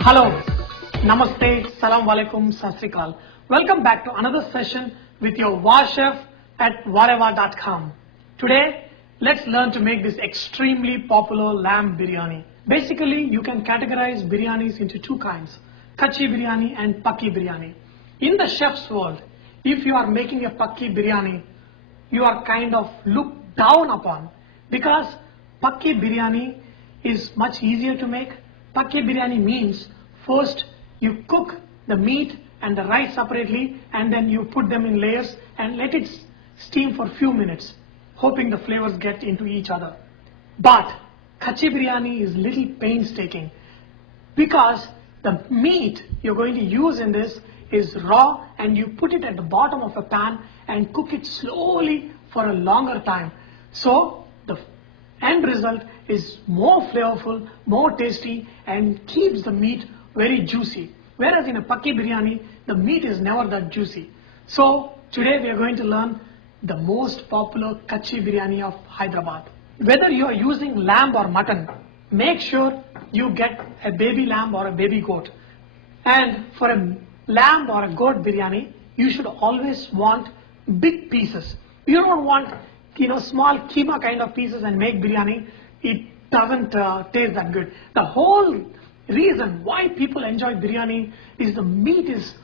Hello, Namaste, Salam Alaikum, Sat Sri Akal. Welcome back to another session with your War Chef at whatever.com. Today, let's learn to make this extremely popular lamb biryani. Basically, you can categorize biryanis into two kinds, kachi biryani and pakki biryani. In the chef's world, if you are making a pakki biryani, you are kind of looked down upon because pakki biryani is much easier to make. Pakki biryani means first you cook the meat and the rice separately and then you put them in layers and let it steam for few minutes, hoping the flavors get into each other. But kachi biryani is little painstaking because the meat you're going to use in this is raw and you put it at the bottom of a pan and cook it slowly for a longer time. So the end result is more flavorful, more tasty and keeps the meat very juicy. Whereas in a pakki biryani, the meat is never that juicy. So today we are going to learn the most popular kachi biryani of Hyderabad. Whether you are using lamb or mutton, make sure you get a baby lamb or a baby goat. And for a lamb or a goat biryani, you should always want big pieces. You don't want small keema kind of pieces and make biryani. It doesn't taste that good. The whole reason why people enjoy biryani is the meat is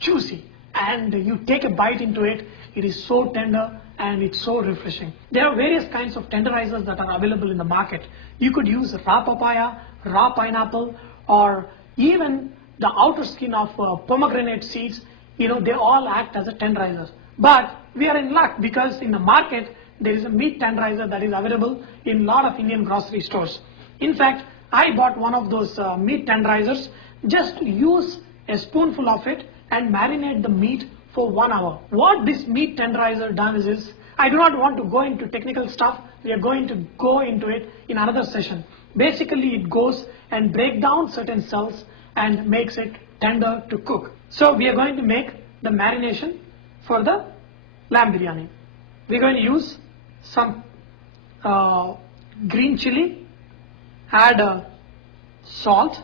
juicy and you take a bite into it, it is so tender and it's so refreshing. There are various kinds of tenderizers that are available in the market. You could use raw papaya, raw pineapple, or even the outer skin of pomegranate seeds. They all act as a tenderizer. But we are in luck because in the market there is a meat tenderizer that is available in a lot of Indian grocery stores. In fact, I bought one of those meat tenderizers just to use a spoonful of it and marinate the meat for 1 hour. What this meat tenderizer does is, I do not want to go into technical stuff. We are going to go into it in another session. Basically, it goes and breaks down certain cells and makes it tender to cook. So we are going to make the marination for the lamb biryani. We are going to use some green chili, add salt,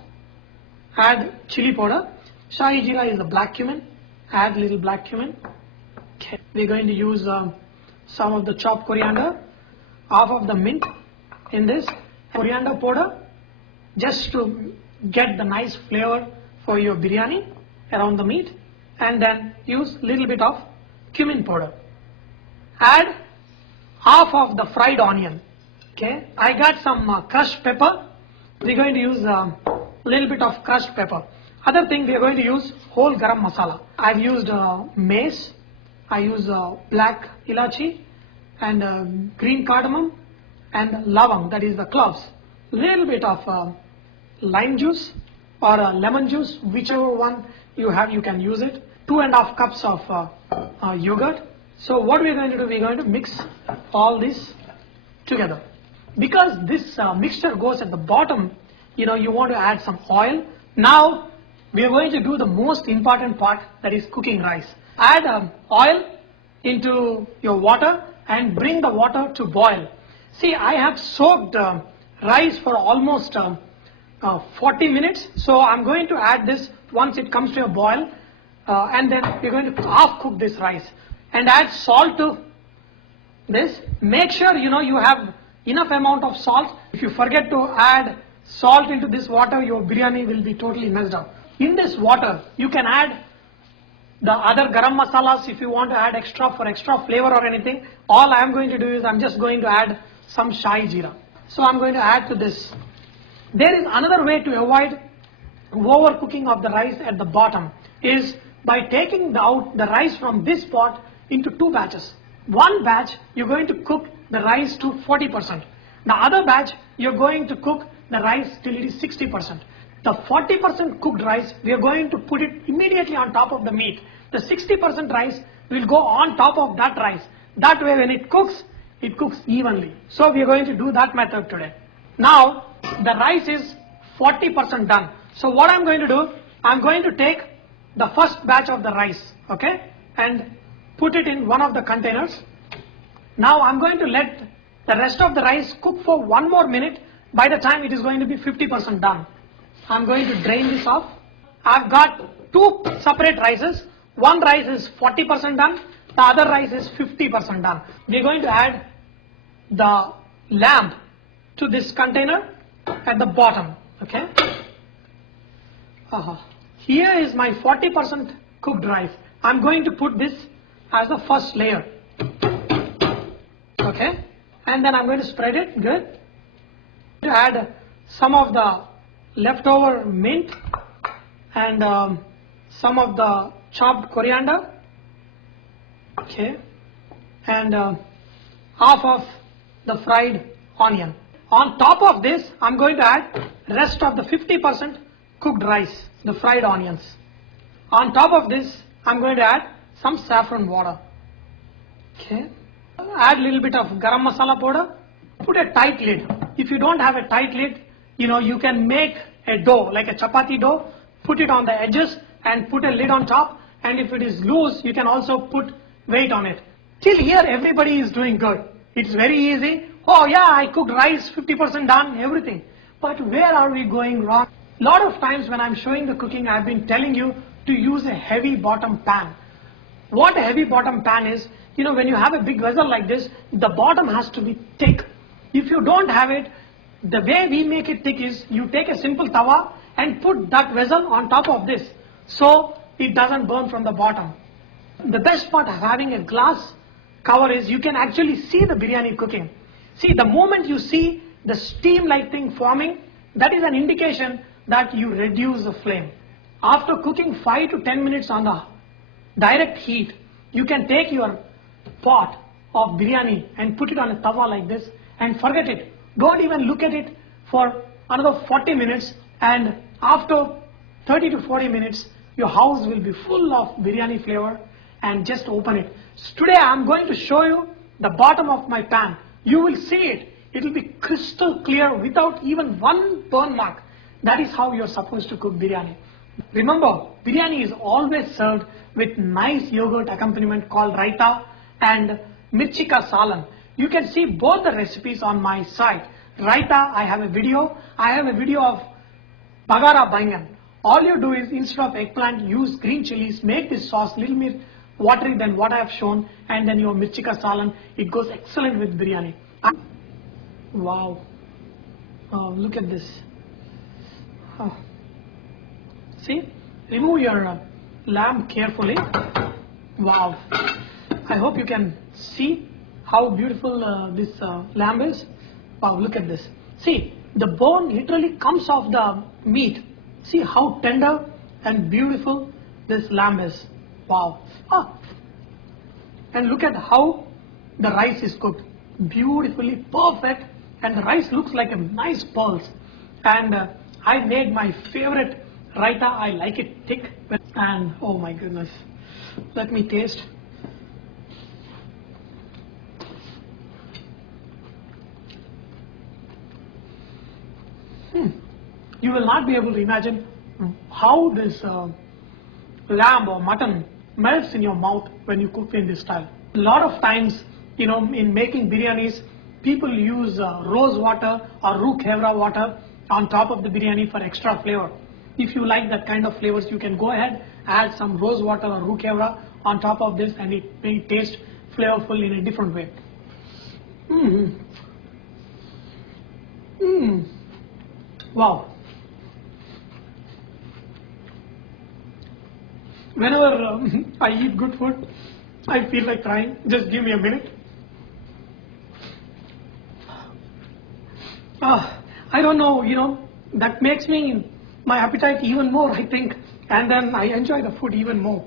add chili powder. Shahi jeera is the black cumin, add little black cumin. Okay. We're going to use some of the chopped coriander, half of the mint in this, coriander powder, just to get the nice flavor for your biryani around the meat, and then use little bit of cumin powder. Add half of the fried onion. Okay, I got some crushed pepper. We're going to use a little bit of crushed pepper. Other thing, we are going to use whole garam masala. I've used mace, I use black ilachi and green cardamom and lavang, that is the cloves. Little bit of lime juice or lemon juice, whichever one you have, you can use it. 2.5 cups of yogurt. So what we're going to do, we're going to mix all this together. Because this mixture goes at the bottom, you want to add some oil. Now we are going to do the most important part, that is cooking rice. Add oil into your water and bring the water to boil. See, I have soaked rice for almost 40 minutes. So I'm going to add this once it comes to a boil and then we're going to half cook this rice. And add salt to this. Make sure you have enough amount of salt. If you forget to add salt into this water, your biryani will be totally messed up. In this water, you can add the other garam masalas if you want to add extra for extra flavor or anything. All I am going to do is I'm just going to add some shahi jeera. So I'm going to add to this. There is another way to avoid overcooking of the rice at the bottom is by taking out the rice from this pot into 2 batches. One batch you're going to cook the rice to 40%. The other batch you're going to cook the rice till it is 60%. The 40% cooked rice we are going to put it immediately on top of the meat. The 60% rice will go on top of that rice. That way when it cooks evenly. So we are going to do that method today. Now the rice is 40% done. So what I'm going to do, I'm going to take the first batch of the rice, okay, and put it in one of the containers. Now I'm going to let The rest of the rice cook for 1 more minute. By the time it is going to be 50% done. I'm going to drain this off. I've got two separate rices. One rice is 40% done. The other rice is 50% done. We're going to add the lamb to this container at the bottom. Okay. Here is my 40% cooked rice. I'm going to put this as the first layer. Okay. And then I'm going to spread it. Good. To add some of the leftover mint and some of the chopped coriander. Okay. And half of the fried onion. On top of this, I'm going to add rest of the 50% cooked rice, the fried onions. On top of this, I'm going to add some saffron water. Okay. Add a little bit of garam masala powder. Put a tight lid. If you don't have a tight lid, you can make a dough, like a chapati dough, put it on the edges and put a lid on top. And if it is loose, you can also put weight on it. Till here, everybody is doing good. It's very easy. Oh yeah, I cooked rice, 50% done, everything. But where are we going wrong? A lot of times when I'm showing the cooking, I've been telling you to use a heavy bottom pan. What a heavy bottom pan is, when you have a big vessel like this, the bottom has to be thick. If you don't have it, the way we make it thick is you take a simple tawa and put that vessel on top of this, so it doesn't burn from the bottom. The best part of having a glass cover is you can actually see the biryani cooking. See, the moment you see the steam-like thing forming, that is an indication that you reduce the flame. After cooking 5 to 10 minutes on the direct heat, you can take your pot of biryani and put it on a tawa like this and forget it. Don't even look at it for another 40 minutes, and after 30 to 40 minutes, your house will be full of biryani flavor, and just open it. So today I'm going to show you the bottom of my pan. You will see it. It will be crystal clear without even one burn mark. That is how you're supposed to cook biryani. Remember, biryani is always served with nice yogurt accompaniment called raita and mirchi ka salan. You can see both the recipes on my site. Raita, I have a video. I have a video of bagara bangan. All you do is, instead of eggplant, use green chilies, make this sauce little bit watery than what I have shown, and then your mirchi ka salan. It goes excellent with biryani. Wow. Oh, look at this. Oh. See? Remove your lamb carefully. Wow. I hope you can see how beautiful this lamb is. Wow, look at this. See, the bone literally comes off the meat. See how tender and beautiful this lamb is. Wow. And look at how the rice is cooked. Beautifully perfect, and the rice looks like a nice pearls. And I made my favorite raita. I like it thick, and oh my goodness. Let me taste. You will not be able to imagine how this lamb or mutton melts in your mouth when you cook in this style. A lot of times, in making biryanis, people use rose water or roux hevra water on top of the biryani for extra flavor. If you like that kind of flavors, you can go ahead, add some rose water or roux hevra on top of this, and it may taste flavorful in a different way. Wow. Whenever I eat good food, I feel like crying. Just give me a minute. I don't know, that makes my appetite even more, I think. And then I enjoy the food even more.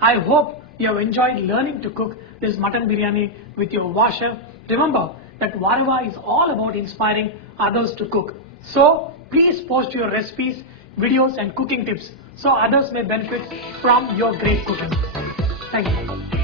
I hope you have enjoyed learning to cook this mutton biryani with your washer. Remember that Varava is all about inspiring others to cook. So please post your recipes, videos and cooking tips so others may benefit from your great cooking. Thank you.